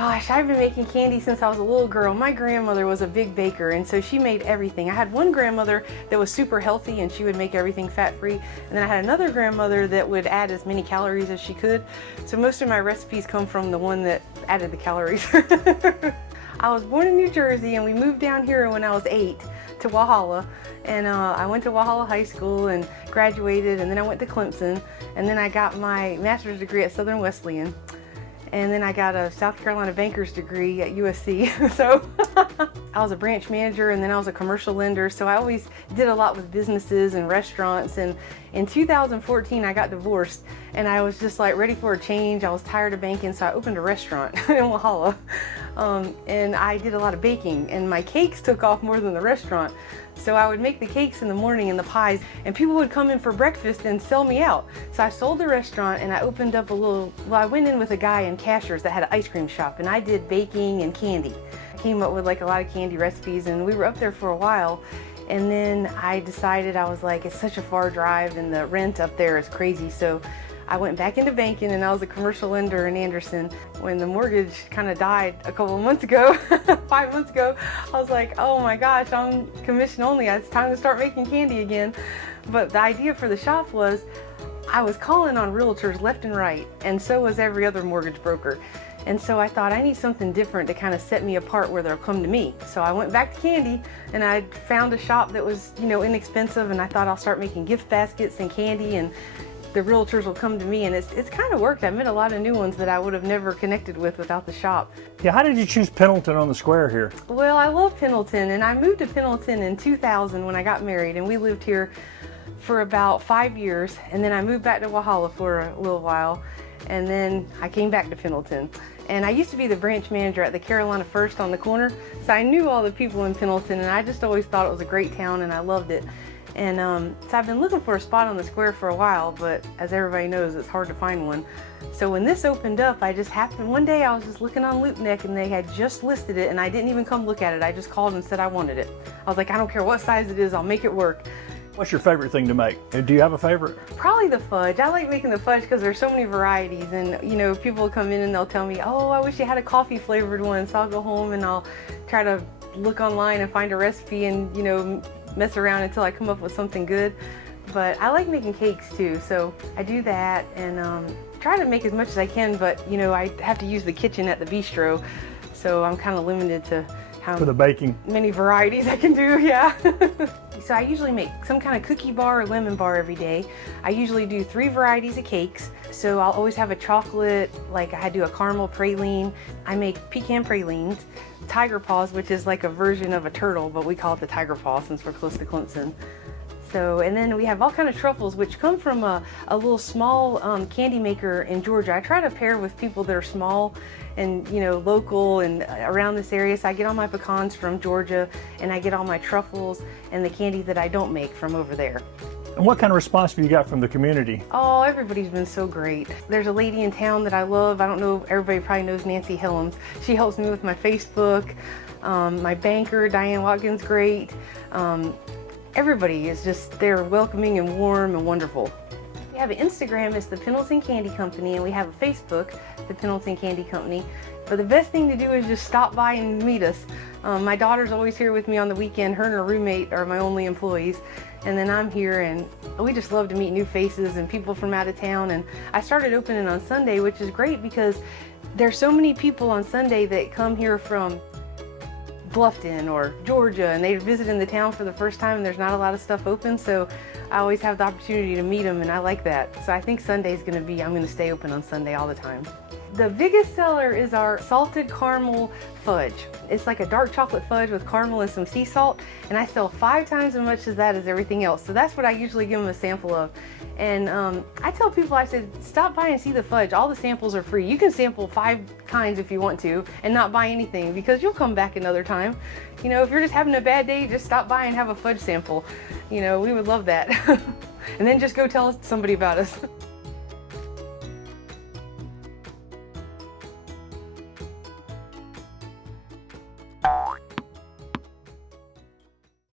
Gosh, I've been making candy since I was a little girl. My grandmother was a big baker, and so she made everything. I had one grandmother that was super healthy and she would make everything fat-free, and then I had another grandmother that would add as many calories as she could. So most of my recipes come from the one that added the calories. I was born in New Jersey and we moved down here when I was 8 to Walhalla, and I went to Walhalla High School and graduated, and then I went to Clemson, and then I got my master's degree at Southern Wesleyan. And then I got a South Carolina banker's degree at USC. So I was a branch manager, and then I was a commercial lender. So I always did a lot with businesses and restaurants. And in 2014, I got divorced, and I was just like ready for a change. I was tired of banking, so I opened a restaurant in Walhalla. And I did a lot of baking, and my cakes took off more than the restaurant. So I would make the cakes in the morning and the pies, and people would come in for breakfast and sell me out. So I sold the restaurant, and I opened up I went in with a guy in Cashiers that had an ice cream shop, and I did baking and candy. I came up with like a lot of candy recipes, and we were up there for a while. And then I decided, I was like, it's such a far drive and the rent up there is crazy. So I went back into banking, and I was a commercial lender in Anderson. When the mortgage kind of died a couple of months ago, 5 months ago, I was like, oh my gosh, I'm commission only. It's time to start making candy again. But the idea for the shop was, I was calling on realtors left and right, and so was every other mortgage broker. And so I thought, I need something different to kind of set me apart where they'll come to me. So I went back to candy, and I found a shop that was, inexpensive, and I thought I'll start making gift baskets and candy, and the realtors will come to me, and it's kind of worked. I met a lot of new ones that I would have never connected with without the shop. Yeah, how did you choose Pendleton on the square here? Well, I love Pendleton, and I moved to Pendleton in 2000 when I got married, and we lived here for about 5 years, and then I moved back to Walhalla for a little while, and then I came back to Pendleton. And I used to be the branch manager at the Carolina First on the corner, so I knew all the people in Pendleton, and I just always thought it was a great town, and I loved it. And so I've been looking for a spot on the square for a while, but as everybody knows, it's hard to find one. So when this opened up, one day I was just looking on LoopNet, and they had just listed it, and I didn't even come look at it. I just called and said I wanted it. I was like, I don't care what size it is, I'll make it work. What's your favorite thing to make? Do you have a favorite? Probably the fudge. I like making the fudge because there's so many varieties, and people will come in and they'll tell me, oh, I wish you had a coffee flavored one. So I'll go home and I'll try to look online and find a recipe and mess around until I come up with something good. But I like making cakes too, so I do that, and try to make as much as I can, but I have to use the kitchen at the bistro, so I'm kind of limited to how for the baking many varieties I can do. Yeah. So I usually make some kind of cookie bar or lemon bar every day. I usually do 3 varieties of cakes, so I'll always have a chocolate, like I do a caramel praline. I make pecan pralines, tiger paws, which is like a version of a turtle, but we call it the tiger paw since we're close to Clemson. So, and then we have all kind of truffles, which come from a little small candy maker in Georgia. I try to pair with people that are small and local and around this area. So I get all my pecans from Georgia, and I get all my truffles and the candy that I don't make from over there. And what kind of response have you got from the community? Oh, everybody's been so great. There's a lady in town that I love. I don't know, everybody probably knows Nancy Helms. She helps me with my Facebook. My banker, Diane Watkins, great. Everybody is just, they're welcoming and warm and wonderful. We have an Instagram, it's the Pendleton Candy Company, and we have a Facebook, the Pendleton Candy Company. But the best thing to do is just stop by and meet us. My daughter's always here with me on the weekend. Her and her roommate are my only employees. And then I'm here, and we just love to meet new faces and people from out of town. And I started opening on Sunday, which is great because there's so many people on Sunday that come here from Bluffton or Georgia, and they're visiting the town for the first time, and there's not a lot of stuff open, so I always have the opportunity to meet them, and I like that. So I think Sunday's I'm going to stay open on Sunday all the time. The biggest seller is our salted caramel fudge. It's like a dark chocolate fudge with caramel and some sea salt, and I sell 5 times as much as that as everything else. So that's what I usually give them a sample of. And I tell people, I said, stop by and see the fudge. All the samples are free. You can sample 5 kinds if you want to and not buy anything, because you'll come back another time. If you're just having a bad day, just stop by and have a fudge sample. We would love that. And then just go tell somebody about us.